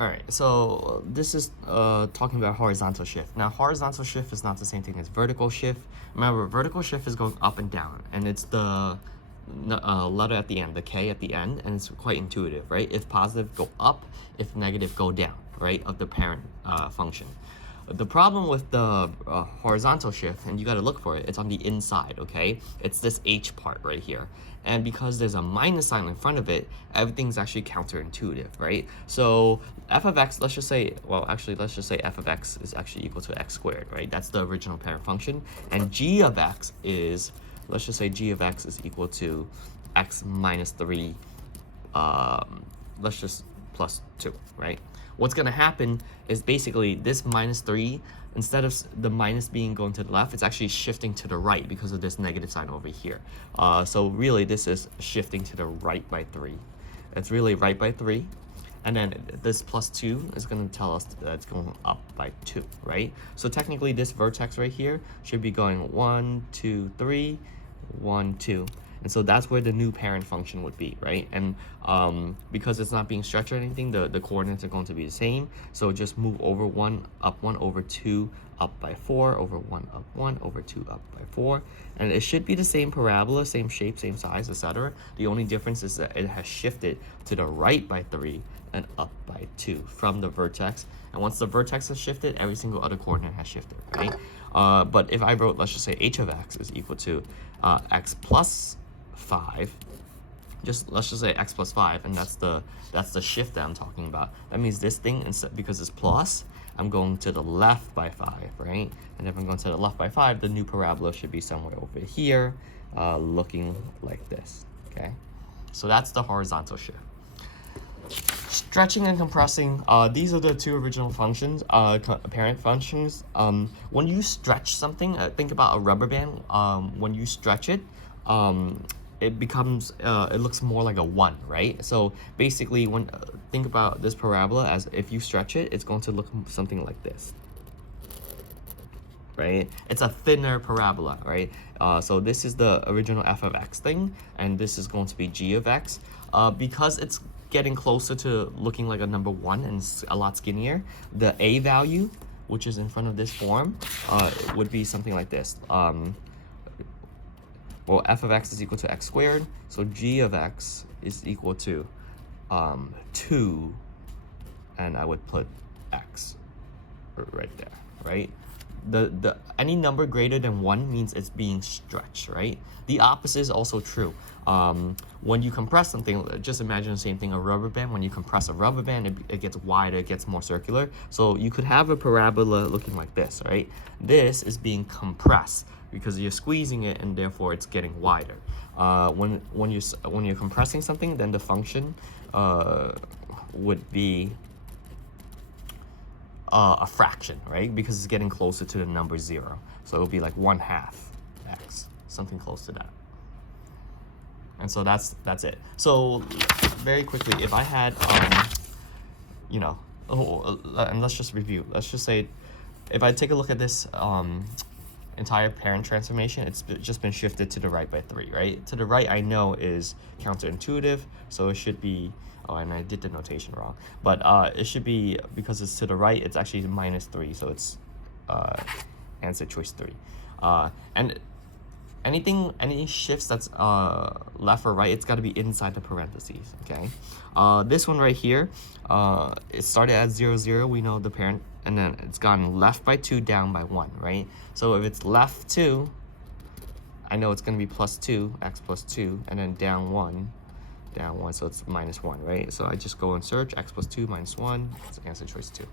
All right, so this is talking about horizontal shift. Now, horizontal shift is not the same thing as vertical shift. Remember, vertical shift is going up and down, and it's the letter at the end, the K at the end, and it's quite intuitive, right? If positive, go up. If negative, go down, right, of the parent function. The problem with the horizontal shift, and you got to look for it, it's on the inside, okay? It's this H part right here. And because there's a minus sign in front of it, everything's actually counterintuitive, right? So f of x, let's just say, well, actually, let's just say f of x is actually equal to x squared, right? That's the original parent function. And g of x is, let's just say g of x is equal to x minus 3, let's just plus 2, right? What's going to happen is basically this minus 3, instead of the minus being going to the left, it's actually shifting to the right because of this negative sign over here. So really, this is shifting to the right by 3. It's really right by 3. And then this plus 2 is going to tell us that it's going up by 2, right? So technically, this vertex right here should be going 1, 2, 3, 1, 2. And so that's where the new parent function would be, right? And because it's not being stretched or anything, the coordinates are going to be the same. So just move over 1, up 1, over 2, up by 4, over 1, up 1, over 2, up by 4. And it should be the same parabola, same shape, same size, etc. The only difference is that it has shifted to the right by 3 and up by 2 from the vertex. And once the vertex has shifted, every single other coordinate has shifted, right? But if I wrote, let's just say h of x is equal to x plus 5, let's just say x plus 5, and that's the shift that I'm talking about. That means this thing, instead, because it's plus, I'm going to the left by 5, right? And if I'm going to the left by 5, the new parabola should be somewhere over here, looking like this, okay? So that's the horizontal shift. Stretching and compressing, these are the two original functions, parent functions. When you stretch something, think about a rubber band. When you stretch it, it becomes, it looks more like a 1, right? So basically, when think about this parabola as if you stretch it, it's going to look something like this, right? It's a thinner parabola, right? So this is the original f of x thing, and this is going to be g of x. Because it's getting closer to looking like a number 1 and it's a lot skinnier, the a value, which is in front of this form, would be something like this. Well, f of x is equal to x squared, so g of x is equal to 2, and I would put x right there, right? Any number greater than 1 means it's being stretched, right? The opposite is also true. When you compress something, just imagine the same thing, a rubber band. When you compress a rubber band, it gets wider, it gets more circular. So you could have a parabola looking like this, right? This is being compressed because you're squeezing it, and therefore it's getting wider. When you're compressing something, then the function would be a fraction, right? Because it's getting closer to the number 0. So it'll be like 1/2 x, something close to that. And so that's it. So very quickly, if I had, and let's just review. Let's just say, if I take a look at this entire parent transformation, it's just been shifted to the right by 3, right? To the right, I know is counterintuitive, so it should be, oh, and I did the notation wrong, but it should be, because it's to the right, it's actually minus 3, so it's answer choice 3. And any shifts that's left or right, it's got to be inside the parentheses, okay? This one right here, it started at 0, 0, we know the parent, and then it's gone left by 2, down by 1, right? So if it's left 2, I know it's going to be plus 2, x plus 2, and then down 1, so it's minus 1, right? So I just go and search x plus 2 minus 1, so answer choice 2.